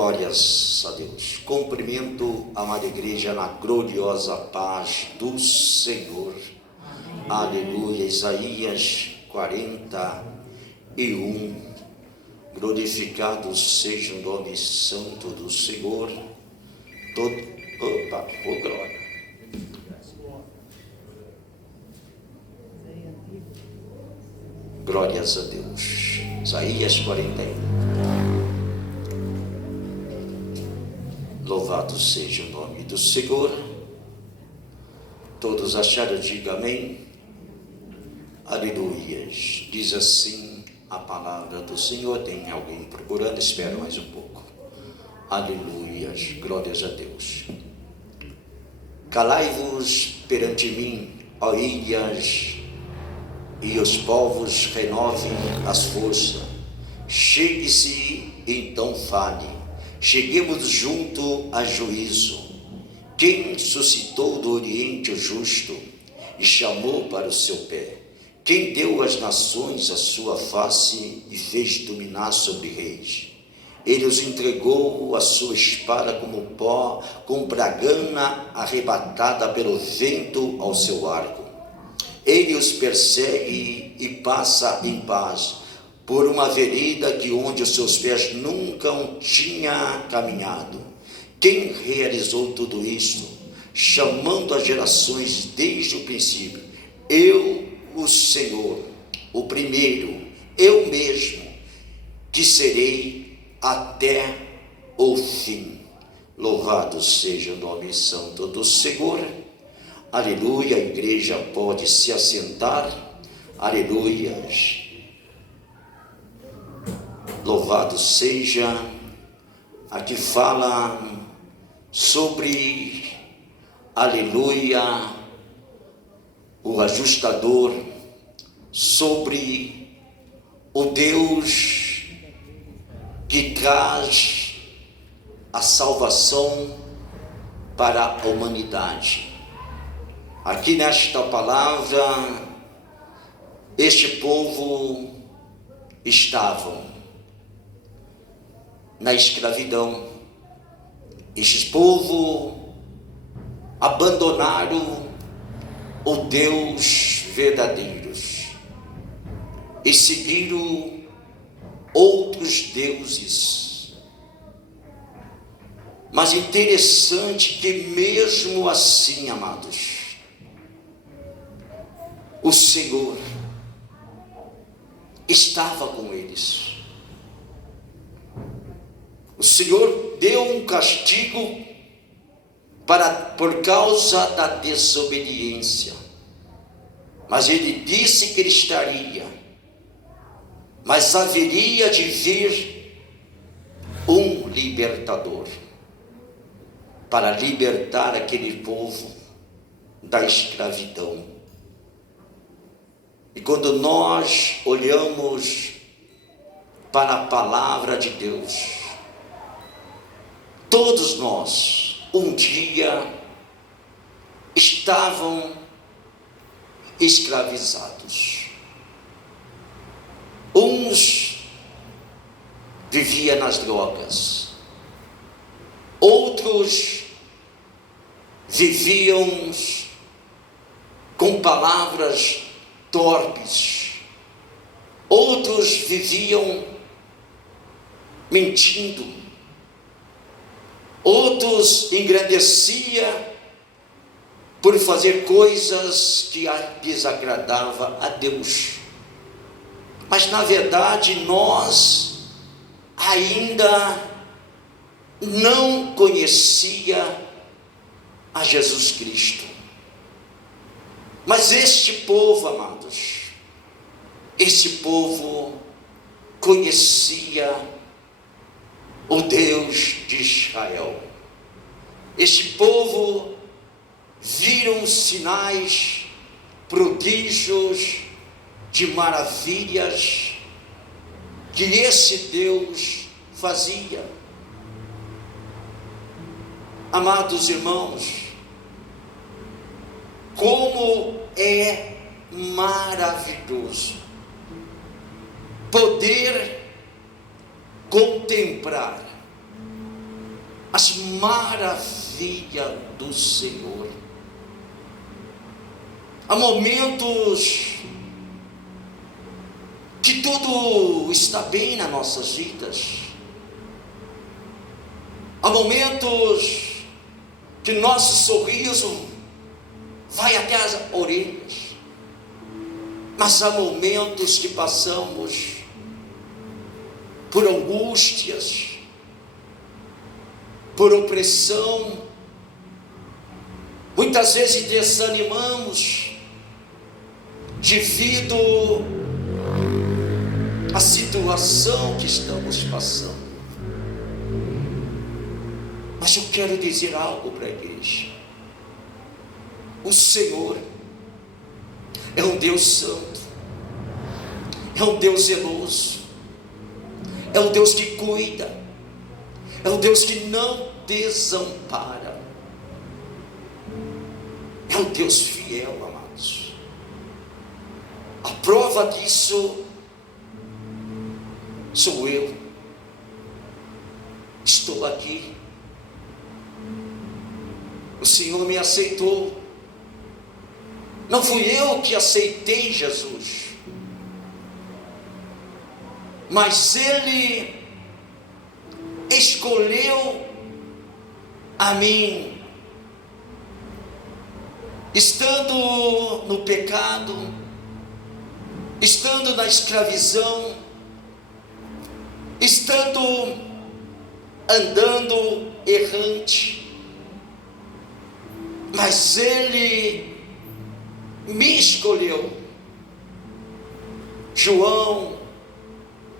Glórias a Deus. Cumprimento a amada igreja na gloriosa paz do Senhor. Amém. Aleluia. Isaías 41. Glorificado seja o nome santo do Senhor. Glória. Glórias a Deus. Isaías 41. Louvado seja o nome do Senhor. Todos acharam, diga amém. Aleluias. Diz assim a palavra do Senhor. Tem alguém procurando? Espera mais um pouco. Aleluias. Glórias a Deus. Calai-vos perante mim, ó ilhas, e os povos renovem as forças. Chegue-se, então fale. Cheguemos junto a juízo. Quem suscitou do Oriente o justo e chamou para o seu pé? Quem deu às nações a sua face e fez dominar sobre reis? Ele os entregou a sua espada como pó, com bragana arrebatada pelo vento ao seu arco. Ele os persegue e passa em paz por uma vereda que onde os seus pés nunca tinham caminhado. Quem realizou tudo isso, chamando as gerações desde o princípio? Eu, o Senhor, o primeiro, eu mesmo, que serei até o fim. Louvado seja o nome santo do Senhor. Aleluia. A igreja pode se assentar. Aleluias. Louvado seja. Aqui fala sobre, aleluia, o ajustador, sobre o Deus que traz a salvação para a humanidade. Aqui nesta palavra, este povo estavam na escravidão. Estes povos abandonaram o Deus verdadeiro e seguiram outros deuses. Mas interessante que mesmo assim, amados, o Senhor estava com eles. O Senhor deu um castigo por causa da desobediência, mas Ele disse que Ele estaria, mas haveria de vir um libertador para libertar aquele povo da escravidão. E quando nós olhamos para a palavra de Deus, todos nós, um dia, estavam escravizados. Uns viviam nas drogas, outros viviam com palavras torpes, outros viviam mentindo, outros engrandeciam por fazer coisas que desagradavam a Deus. Mas na verdade nós ainda não conhecia a Jesus Cristo. Mas este povo, amados, este povo conhecia o Deus de Israel. Este povo viram sinais, prodígios, de maravilhas que esse Deus fazia. Amados irmãos, como é maravilhoso poder contemplar as maravilhas do Senhor. Há momentos que tudo está bem nas nossas vidas. Há momentos que nosso sorriso vai até as orelhas. Mas há momentos que passamos por angústias, por opressão, muitas vezes desanimamos devido à situação que estamos passando. Mas eu quero dizer algo para a igreja. O Senhor é um Deus santo, é um Deus zeloso, é um Deus que cuida, é um Deus que não desampara, é um Deus fiel, amados. A prova disso sou eu. Estou aqui. O Senhor me aceitou. Não fui eu que aceitei Jesus, mas Ele escolheu a mim, estando no pecado, estando na escravidão, estando andando errante, mas Ele me escolheu. João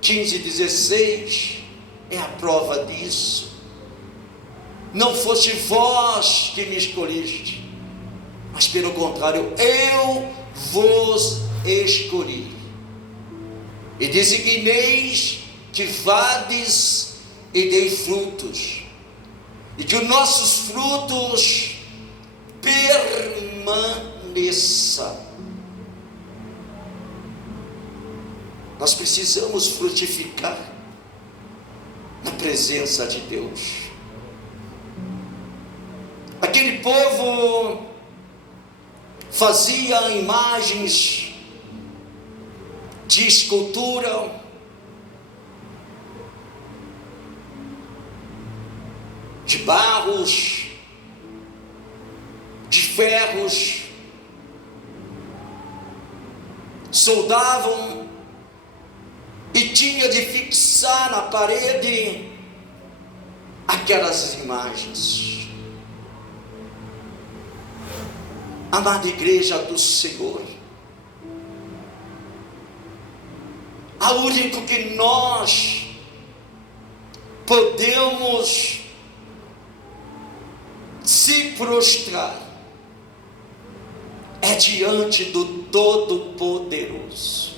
15:16 é a prova disso. Não foste vós que me escolheste, mas pelo contrário, eu vos escolhi, e designeis que vades e dei frutos, e que os nossos frutos permaneçam. Nós precisamos frutificar na presença de Deus. Aquele povo fazia imagens de escultura, de barros, de ferros, soldavam e tinha de fixar na parede aquelas imagens. Amada igreja do Senhor, a único que nós podemos se prostrar é diante do Todo-Poderoso.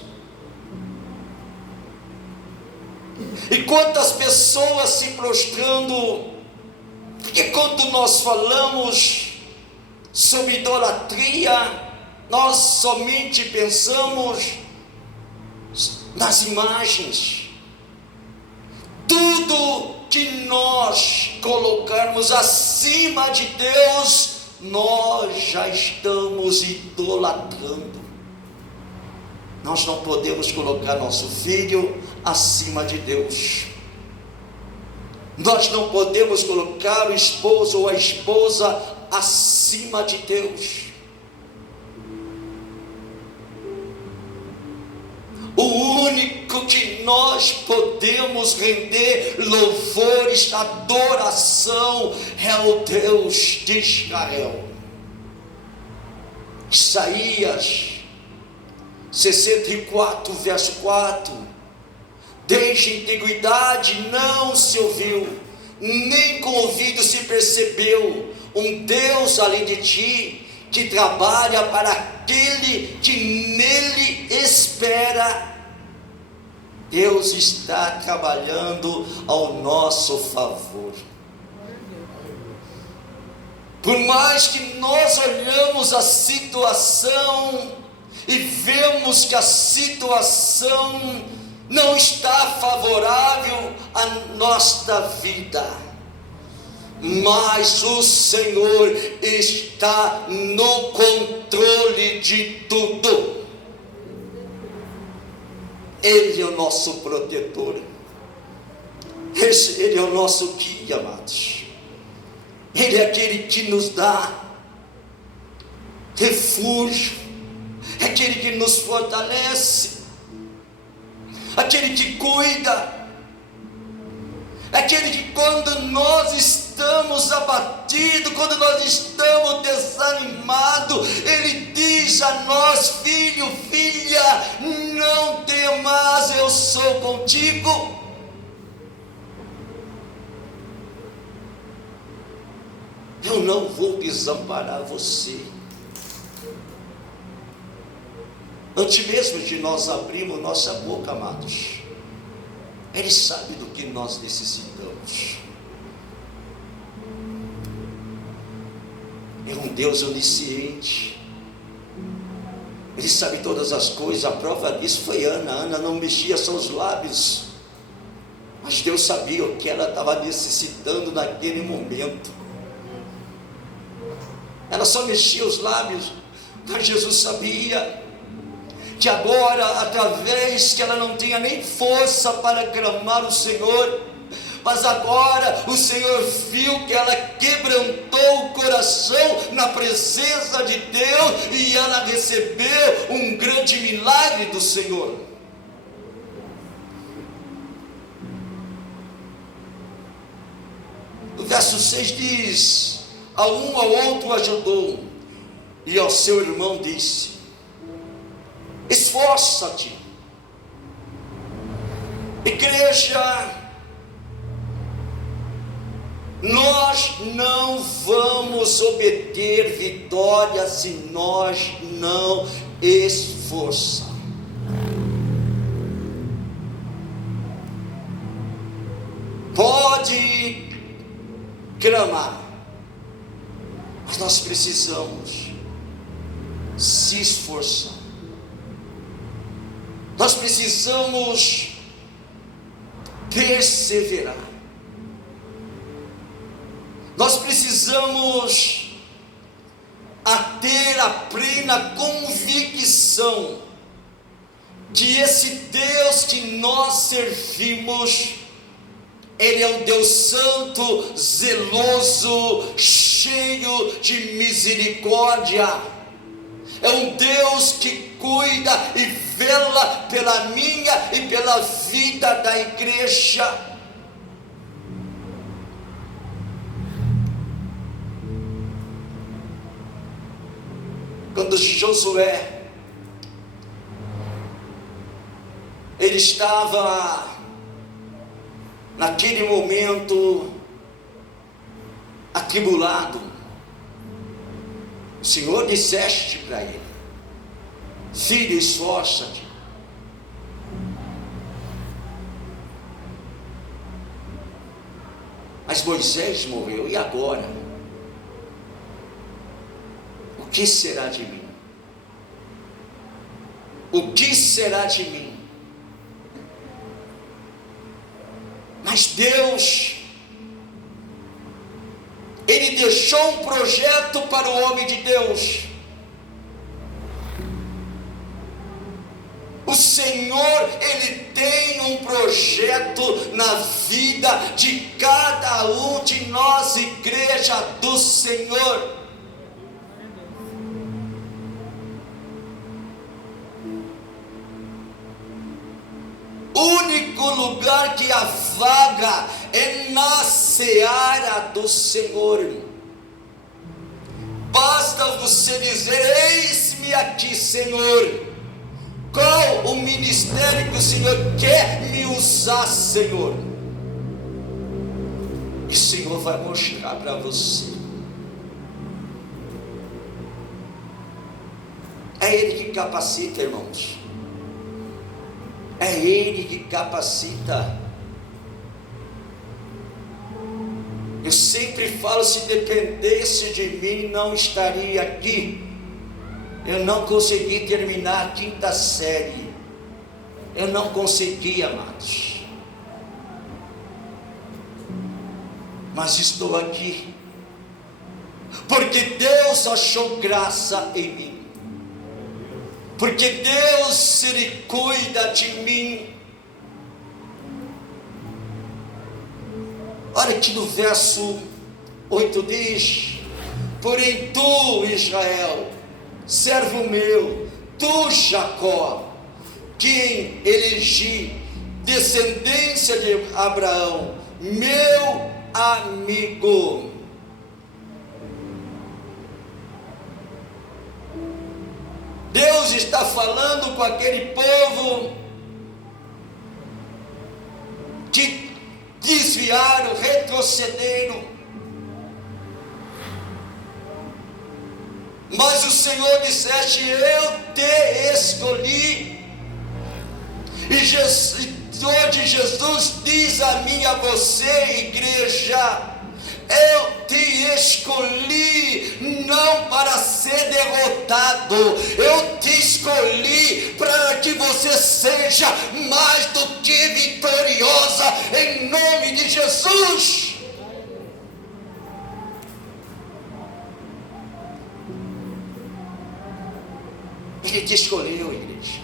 E quantas pessoas se prostrando, porque quando nós falamos sobre idolatria, nós somente pensamos nas imagens. Tudo que nós colocarmos acima de Deus, nós já estamos idolatrando. Nós não podemos colocar nosso filho acima de Deus. Nós não podemos colocar o esposo ou a esposa acima de Deus. O único que nós podemos render louvores, adoração, é o Deus de Israel. Isaías 64, verso 4: desde a antiguidade não se ouviu, nem com ouvido se percebeu, um Deus além de ti, que trabalha para aquele que nele espera. Deus está trabalhando ao nosso favor. Por mais que nós olhamos a situação e vemos que a situação não está favorável à nossa vida, mas o Senhor está no controle de tudo. Ele é o nosso protetor, Ele é o nosso guia, amados. Ele é aquele que nos dá refúgio, é aquele que nos fortalece, aquele que cuida, é aquele que quando nós estamos abatidos, quando nós estamos desanimados, Ele diz a nós: filho, filha, não temas, eu sou contigo. Eu não vou desamparar você. Antes mesmo de nós abrirmos nossa boca, amados, Ele sabe do que nós necessitamos. É um Deus onisciente. Ele sabe todas as coisas. A prova disso foi Ana. Ana não mexia seus lábios, mas Deus sabia o que ela estava necessitando naquele momento. Ela só mexia os lábios, mas Jesus sabia que agora, através que ela não tinha nem força para clamar o Senhor, mas agora o Senhor viu que ela quebrantou o coração na presença de Deus, e ela recebeu um grande milagre do Senhor. O verso 6 diz: a um ao outro ajudou, e ao seu irmão disse: esforça-te. Igreja, nós não vamos obter vitória se nós não esforçarmos. Pode clamar, mas nós precisamos se esforçar. Nós precisamos perseverar. Nós precisamos ter a plena convicção que esse Deus que nós servimos, Ele é um Deus santo, zeloso, cheio de misericórdia. É um Deus que cuida e vela pela minha e pela vida da igreja. Quando Josué, ele estava naquele momento atribulado, o Senhor disseste para ele: filho, esforça-te. Mas Moisés morreu, e agora? O que será de mim? O que será de mim? Mas Deus, Ele deixou um projeto para o homem de Deus. O Senhor, Ele tem um projeto na vida de cada um de nós, igreja do Senhor. O único lugar que há vaga é na seara do Senhor. Basta você dizer: eis-me aqui, Senhor. Qual o ministério que o Senhor quer me usar, Senhor? E o Senhor vai mostrar para você. É Ele que capacita, irmãos. É Ele que capacita. Eu sempre falo: se dependesse de mim, não estaria aqui. Eu não consegui terminar a 5ª série. Eu não consegui, amados. mas estou aqui porque Deus achou graça em mim, porque Deus, Ele cuida de mim. Olha que no verso 8 diz: porém tu, Israel, servo meu, tu, Jacó, quem elegi, descendência de Abraão, meu amigo. Deus está falando com aquele povo que desviaram, retrocederam, mas o Senhor disseste: eu te escolhi. E hoje Jesus diz a mim e a você, igreja: eu te escolhi não para ser derrotado, eu te escolhi para que você seja mais do que vitoriosa, em nome de Jesus. Ele te escolheu, igreja.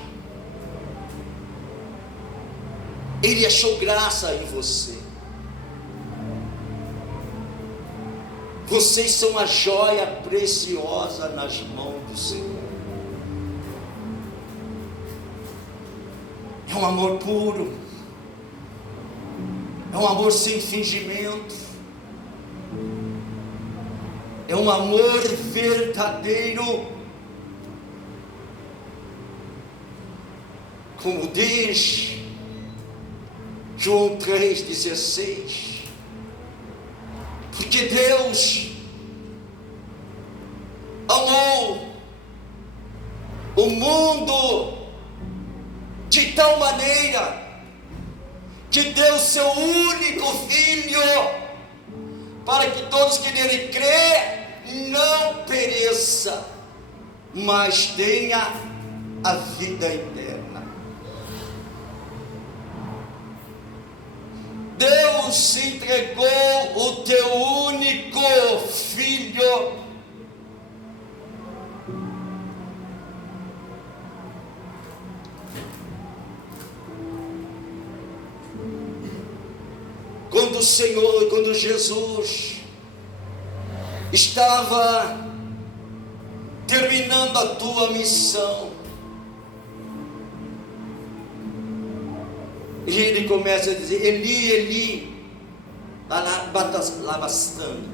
Ele achou graça em você. Vocês são a joia preciosa nas mãos do Senhor. É um amor puro, é um amor sem fingimento, é um amor verdadeiro. Como diz João 3,16, porque Deus amou o mundo de tal maneira que deu seu único Filho, para que todos que nele crê não pereça, mas tenha a vida eterna. Deus entregou o teu único Filho quando Jesus estava terminando a tua missão, e ele começa a dizer: Eli, Eli, labastando,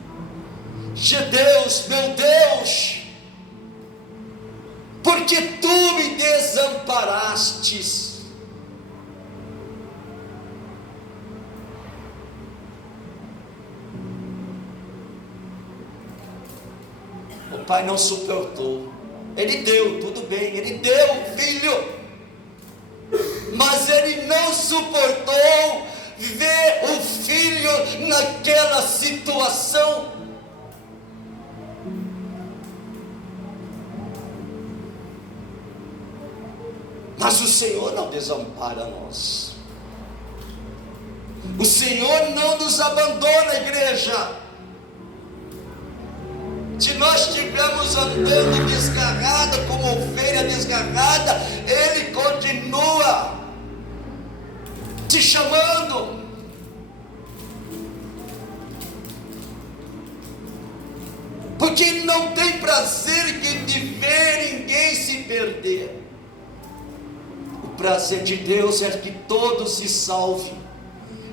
Deus, meu Deus, porque tu me desamparastes? O pai não suportou. Ele deu, tudo bem, ele deu o filho, mas ele não suportou ver o filho naquela situação. Mas o Senhor não desampara nós. O Senhor não nos abandona, igreja. Se nós estivermos andando desgarrada, como ovelha desgarrada, Ele continua te chamando. Porque Ele não tem prazer de ver ninguém se perder. O prazer de Deus é que todos se salvem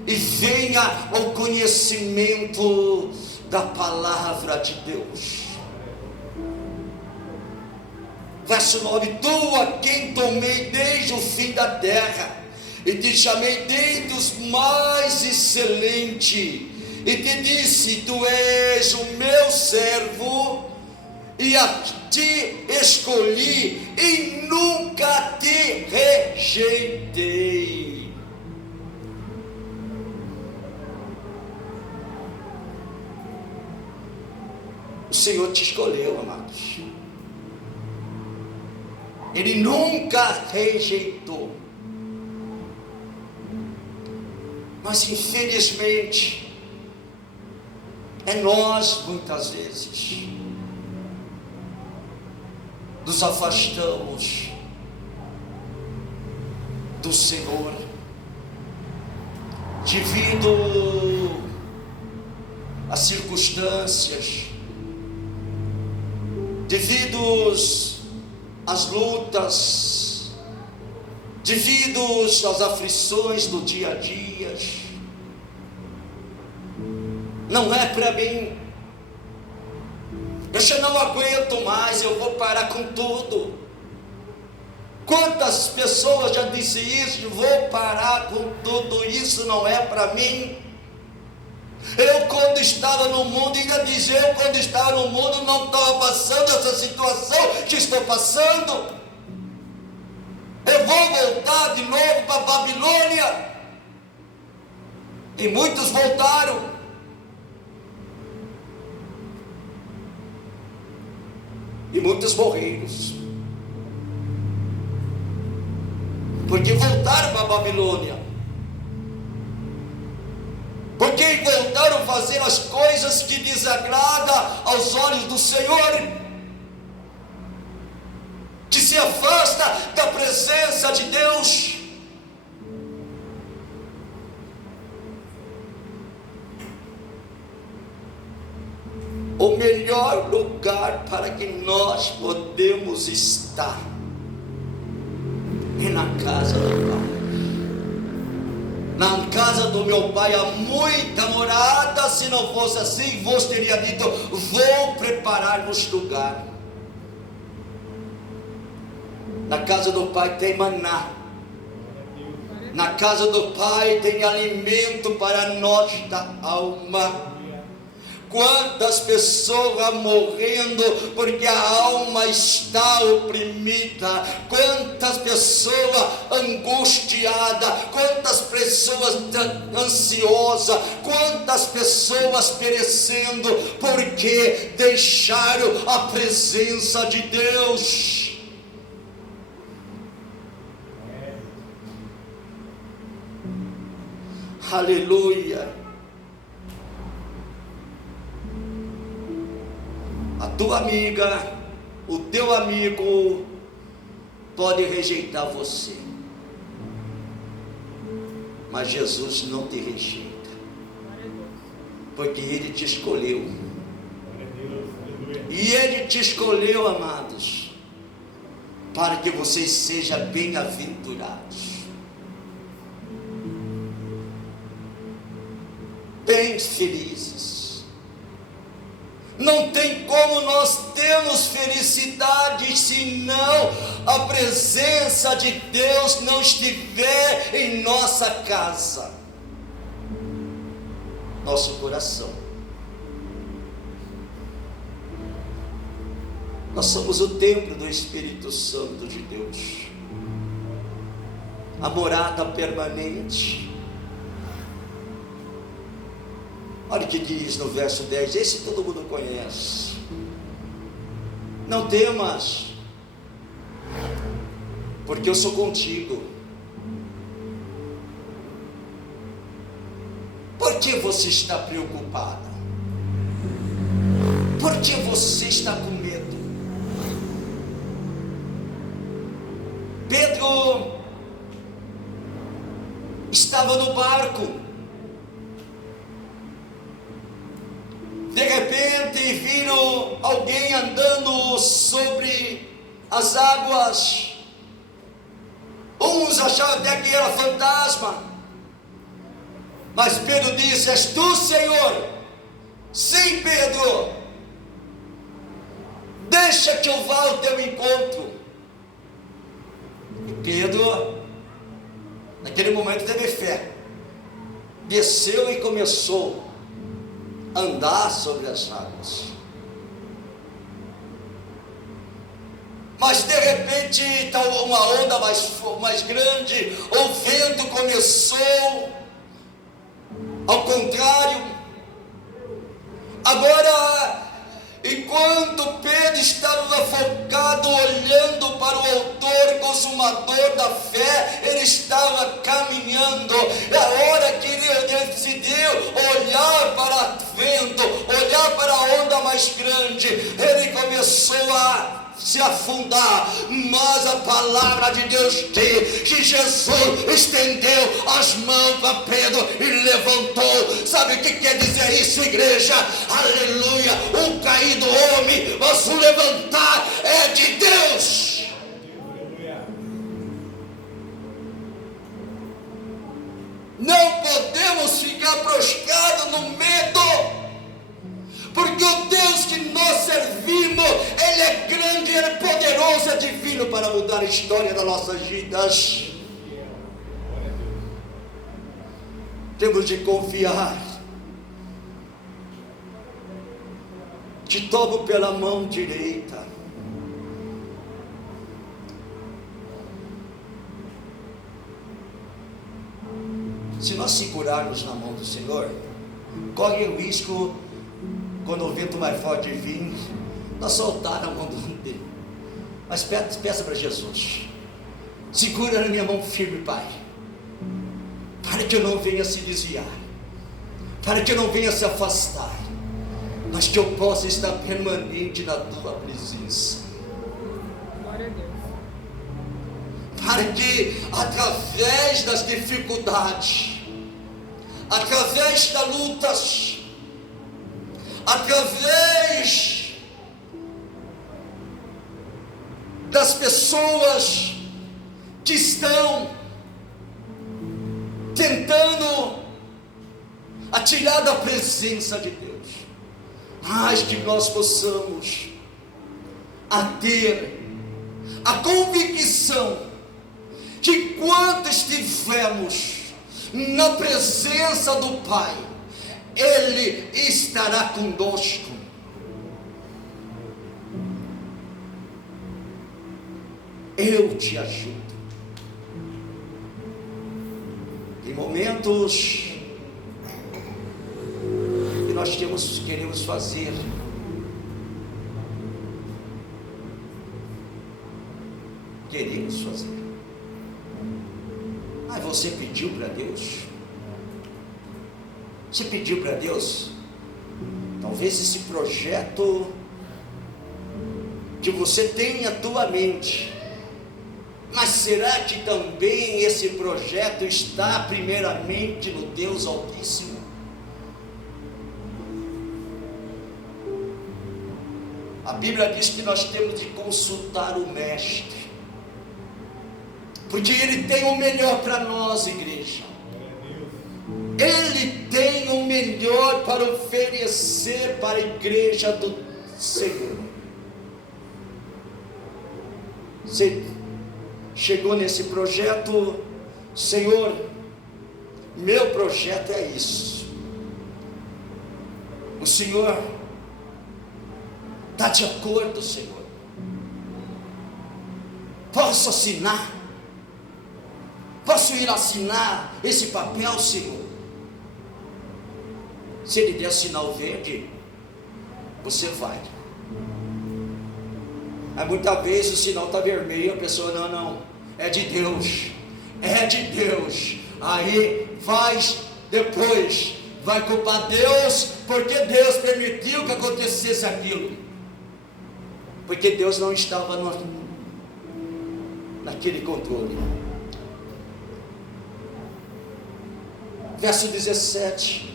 e venha ao conhecimento da palavra de Deus. Verso 9: tu a quem tomei desde o fim da terra, e te chamei dentre os mais excelentes, e te disse: tu és o meu servo, e a ti escolhi, e nunca te rejeitei. O Senhor te escolheu, amados. Ele nunca rejeitou. Mas infelizmente, Nós muitas vezes nos afastamos do Senhor devido às circunstâncias, devido às lutas, devido às aflições do dia a dia. Não é para mim, eu já não aguento mais, eu vou parar com tudo. Quantas pessoas já disse isso? Vou parar com tudo isso, não é para mim. Eu quando estava no mundo, ainda dizia, eu quando estava no mundo não estava passando essa situação que estou passando. Eu vou voltar de novo para a Babilônia. E muitos voltaram. E muitos morreram, porque voltaram para a Babilônia, porque voltaram a fazer as coisas que desagradam aos olhos do Senhor, que se afasta da presença de Deus. O melhor lugar para que nós podemos estar é na casa do Pai. Na casa do meu Pai há muita morada. Se não fosse assim, vos teria dito, vou preparar-vos lugar. Na casa do Pai tem maná. Na casa do Pai tem alimento para a nossa alma. Quantas pessoas morrendo porque a alma está oprimida, quantas pessoas angustiadas, quantas pessoas ansiosas, quantas pessoas perecendo porque deixaram a presença de Deus. Aleluia. A tua amiga, o teu amigo pode rejeitar você, mas Jesus não te rejeita, porque Ele te escolheu. E Ele te escolheu, amados, para que vocês sejam bem-aventurados, bem felizes. Não tem como nós termos felicidade se não a presença de Deus não estiver em nossa casa, nosso coração. Nós somos o templo do Espírito Santo de Deus, a morada permanente. Olha o que diz no verso 10, esse todo mundo conhece. Não temas, porque eu sou contigo. Por que você está preocupado? Por que você está com medo? Pedro estava no barco. De repente viram alguém andando sobre as águas. Uns achavam até que era fantasma, mas Pedro disse, és tu, Senhor? Sim, Pedro, deixa que eu vá ao teu encontro. E Pedro, naquele momento, teve fé, desceu e começou andar sobre as águas. Mas de repente estava uma onda mais grande, o vento começou ao contrário. Agora, enquanto Pedro estava focado, olhando para o autor e consumador da fé, ele estava caminhando. É a hora que ele decidiu olhar para o vento, mais grande, ele começou a se afundar, mas a palavra de Deus diz que Jesus estendeu as mãos para Pedro e levantou. Sabe o que quer dizer isso, igreja? Aleluia! Um caído homem, mas o levantar é de Deus. Não podemos ficar prostrados no medo, porque o Deus que nós servimos, Ele é grande, Ele é poderoso, é divino para mudar a história das nossas vidas. Temos de confiar. Te tomo pela mão direita. Se nós segurarmos na mão do Senhor, corre o risco, quando o vento mais forte vir, nós soltar a mão dele. Mas peça para Jesus: segura na minha mão firme, Pai, para que eu não venha se desviar, para que eu não venha se afastar, mas que eu possa estar permanente na tua presença. Glória a Deus. Para que através das dificuldades, através das lutas, através das pessoas que estão tentando atirar da presença de Deus, mas que nós possamos ter a convicção que quando estivermos na presença do Pai, Ele estará conosco. Eu te ajudo. Em momentos que nós queremos fazer, mas você pediu para Deus? Você pediu para Deus? Talvez esse projeto que você tem na tua mente, mas será que também esse projeto está primeiramente no Deus Altíssimo? A Bíblia diz que nós temos de consultar o Mestre, porque Ele tem o melhor para nós, igreja. Ele tem o melhor para oferecer para a igreja do Senhor. Você chegou nesse projeto: Senhor, meu projeto é isso. O Senhor está de acordo, Senhor? Posso assinar? Posso ir assinar esse papel, Senhor? Se Ele der sinal verde, você vai. Mas muitas vezes o sinal está vermelho, a pessoa não, é de Deus, é de Deus. Aí depois vai culpar Deus, porque Deus permitiu que acontecesse aquilo, porque Deus não estava naquele controle. Verso 17: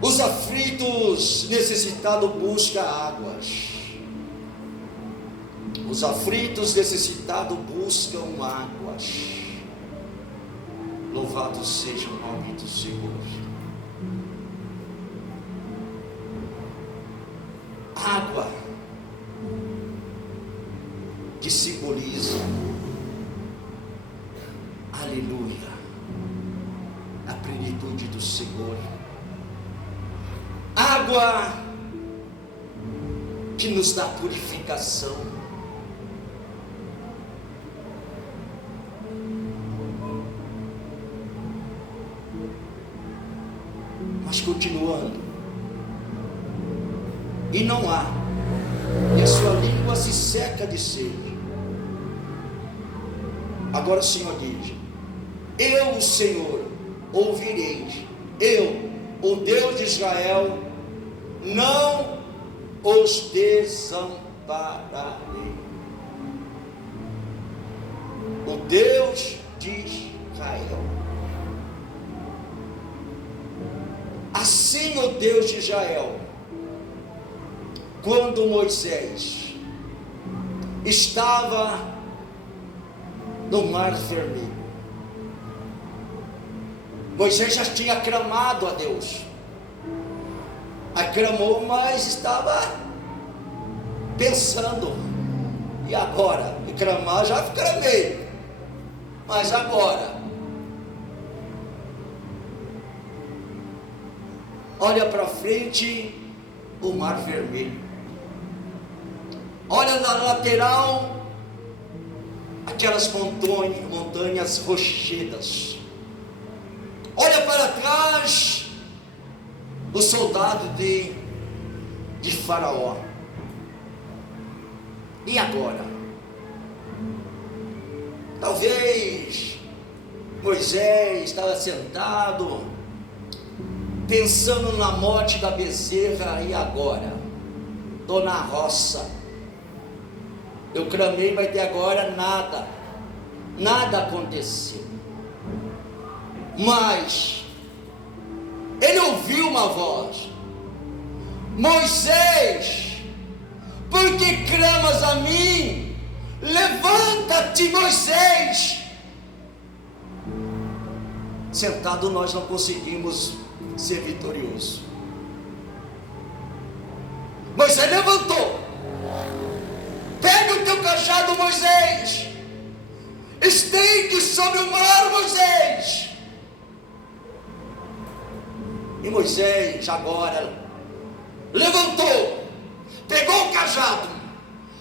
os aflitos necessitados buscam águas. Os aflitos necessitados buscam águas. Louvado seja o nome do Senhor. Água que simboliza, aleluia, a plenitude do Senhor. Água que nos dá purificação. Mas continuando, e não há, e a sua língua se seca de sede. Agora o Senhor diz: eu, o Senhor, ouvirei, eu, o Deus de Israel, não os desampararei. O Deus de Israel. Assim o Deus de Israel, quando Moisés estava no Mar Vermelho, Moisés já tinha clamado a Deus, aclamou, mas estava pensando, e agora? E clamar já clamei, mas agora? Olha para frente, o Mar Vermelho, olha na lateral, aquelas montanhas rochedas, olha para trás, o soldado de Faraó. E agora? Talvez Moisés estava sentado, pensando na morte da bezerra. E agora? Estou na roça, eu clamei, mas até agora nada aconteceu. Mas ele ouviu uma voz: Moisés, por que clamas a mim? Levanta-te, Moisés. Sentado nós não conseguimos ser vitorioso. Moisés levantou. Pega o teu cajado, Moisés. Estende sobre o mar, Moisés. E Moisés agora levantou, pegou o cajado,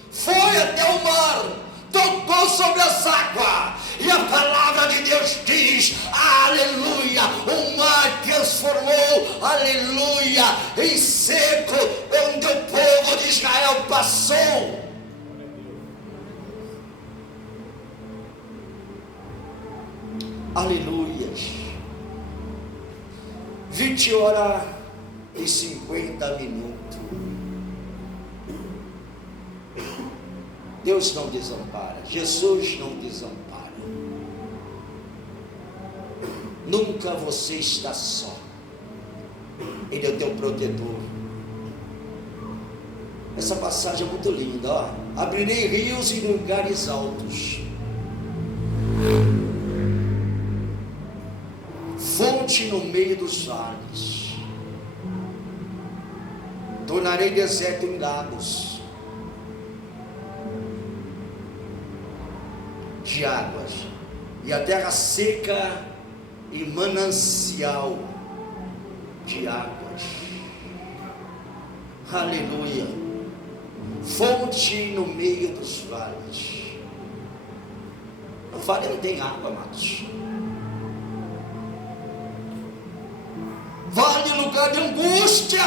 foi até o mar, tocou sobre as águas, e a palavra de Deus diz: aleluia, o mar transformou, aleluia, em seco, onde o povo de Israel passou. Aleluias. 20h50. Deus não desampara, Jesus não desampara. Nunca você está só. Ele é o teu protetor. Essa passagem é muito linda, ó. Abrirei rios em lugares altos, fonte no meio dos vales, tornarei deserto em lagos de águas, e a terra seca e manancial de águas. Aleluia. Fonte no meio dos vales. O vale não tem água, amados. Vale é lugar de angústia,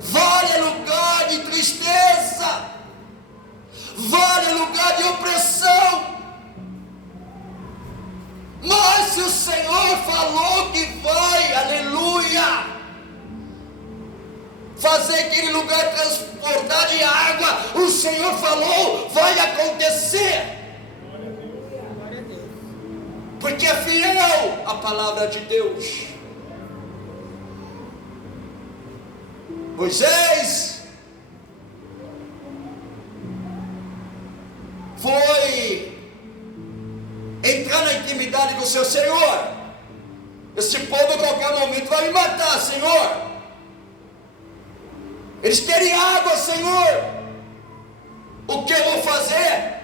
vale é lugar de tristeza, vale é lugar de opressão. Mas se o Senhor falou que vai, aleluia, fazer aquele lugar transbordar de água, o Senhor falou, vai acontecer. Porque é fiel a palavra de Deus. Moisés foi entrar na intimidade com o seu Senhor. Esse povo a qualquer momento vai me matar, Senhor. Eles querem água, Senhor. O que eu vou fazer?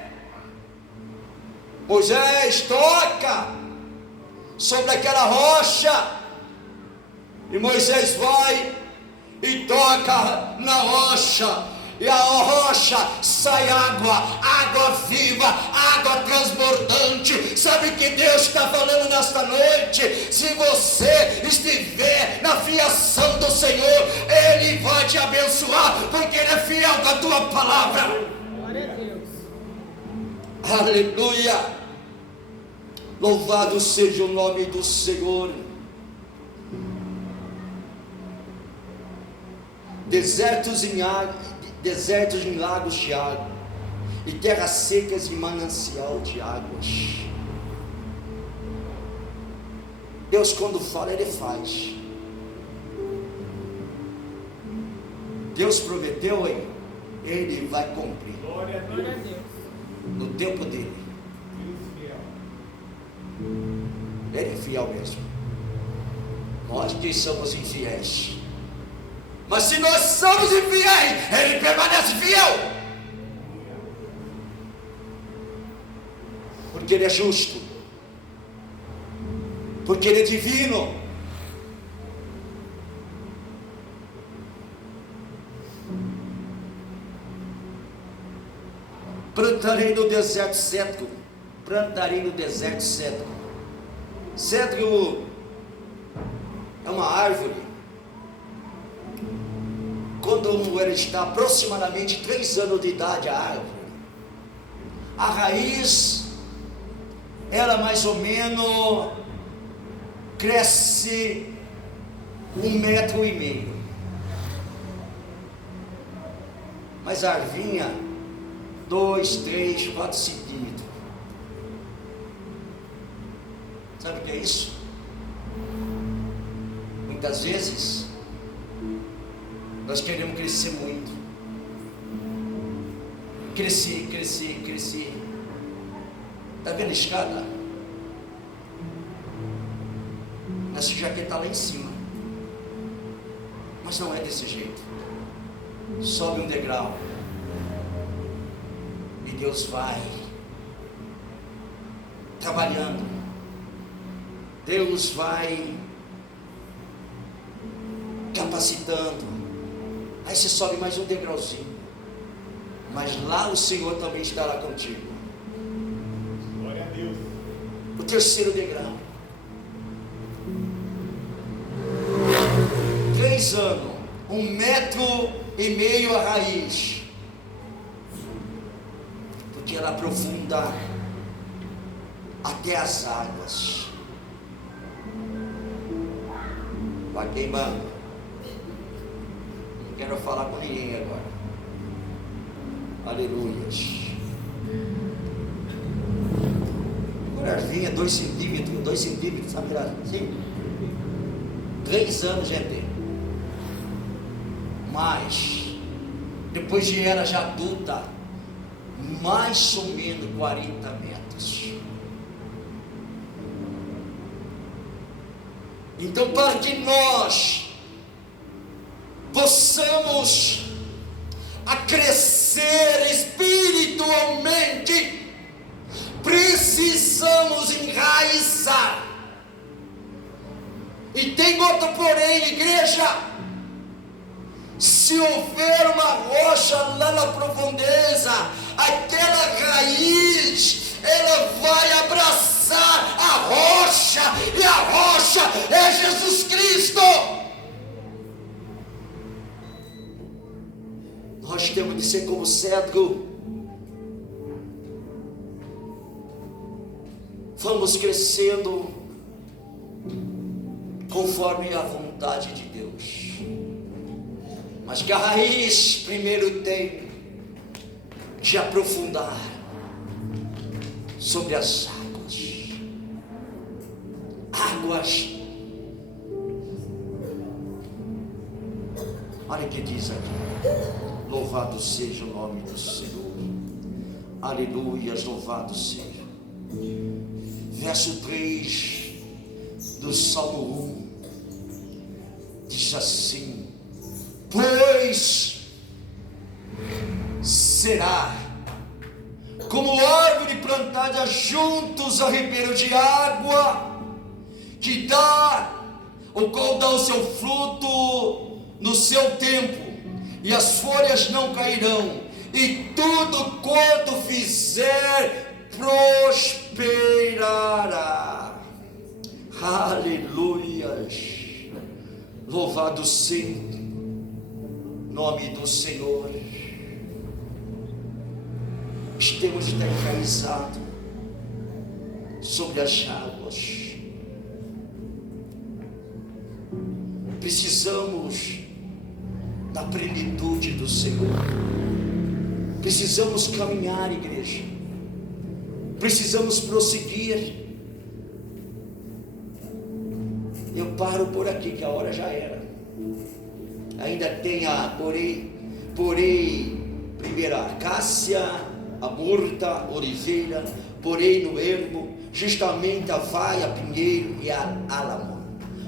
Moisés toca sobre aquela rocha, e Moisés vai e toca na rocha, e a rocha sai água viva, água transbordante. Sabe o que Deus está falando nesta noite? Se você estiver na fiação do Senhor, Ele vai te abençoar, porque Ele é fiel com a tua palavra. Glória a Deus. Aleluia. Louvado seja o nome do Senhor. desertos em lagos de água, e terras secas em manancial de águas. Deus, quando fala, Ele faz. Deus prometeu, Ele vai cumprir. Glória a Deus. No tempo dele. Ele é fiel mesmo. Nós que somos infiéis. Mas se nós somos infiéis, Ele permanece fiel. Porque Ele é justo. Porque Ele é divino. Plantarei no deserto cedro. Plantarei no deserto cedro. Cedro é uma árvore. Quando ela está aproximadamente 3 anos de idade, a árvore, a raiz, ela mais ou menos cresce 1,5 metro. Mas a arvinha, 2, 3, 4 centímetros. Sabe o que é isso? Muitas vezes nós queremos crescer muito. Crescer. Está vendo a escada? Nossa jaqueta está lá em cima. Mas não é desse jeito. Sobe um degrau. E Deus vai trabalhando. Deus vai capacitando. Aí você sobe mais um degrauzinho. Mas lá o Senhor também estará contigo. Glória a Deus. O terceiro degrau. 3 anos, 1,5 metro a raiz. Porque ela aprofunda até as águas. Vai queimando. Não quero falar com ninguém agora. Aleluias. Agora arvinha 2 centímetros, sabe lá? Sim. 3 anos, gente. Mas depois de ela já adulta, mais ou menos 40 metros. Então, para que nós possamos a crescer espiritualmente, precisamos enraizar. E tem outro porém, igreja. Se houver uma rocha lá na profundeza, aquela raiz, ela vai abraçar a rocha, e a rocha é Jesus Cristo. Nós temos de ser como cedro. Vamos crescendo conforme a vontade de Deus. Mas que a raiz primeiro tem de aprofundar sobre as águas. Águas. Olha o que diz aqui. Louvado seja o nome do Senhor. Aleluias, louvado seja. Verso 3 do Salmo 1 diz assim: pois será como árvore plantada juntos ao ribeiro de água, que dá, o qual dá o seu fruto no seu tempo, e as folhas não cairão, e tudo quanto fizer prosperará. Aleluias, louvado seja o nome do Senhor. Temos de estar enraizado sobre as águas. Precisamos da plenitude do Senhor. Precisamos caminhar, igreja. Precisamos prosseguir. Eu paro por aqui, que a hora já era. Ainda tem porei primeiro a Cássia, a Murta, Oliveira, porei no ermo, justamente a Vaia, Pinheiro e a Álamo,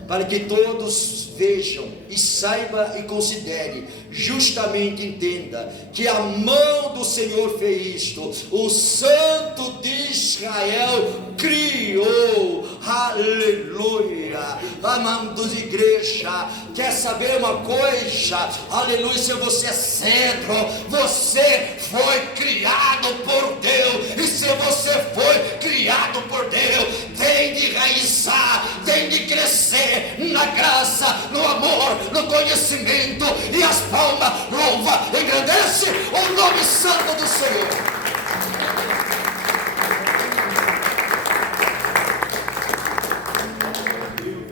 para que todos vejam e saiba e considere, justamente entenda, que a mão do Senhor fez isto, o Santo de Israel criou, aleluia. Amados de igreja, quer saber uma coisa? Aleluia, se você é cedro, você foi criado por Deus, e se você foi criado por Deus, tem de enraizar, tem de crescer na graça, no amor, no conhecimento, e as palmas louva, engrandece o nome santo do Senhor.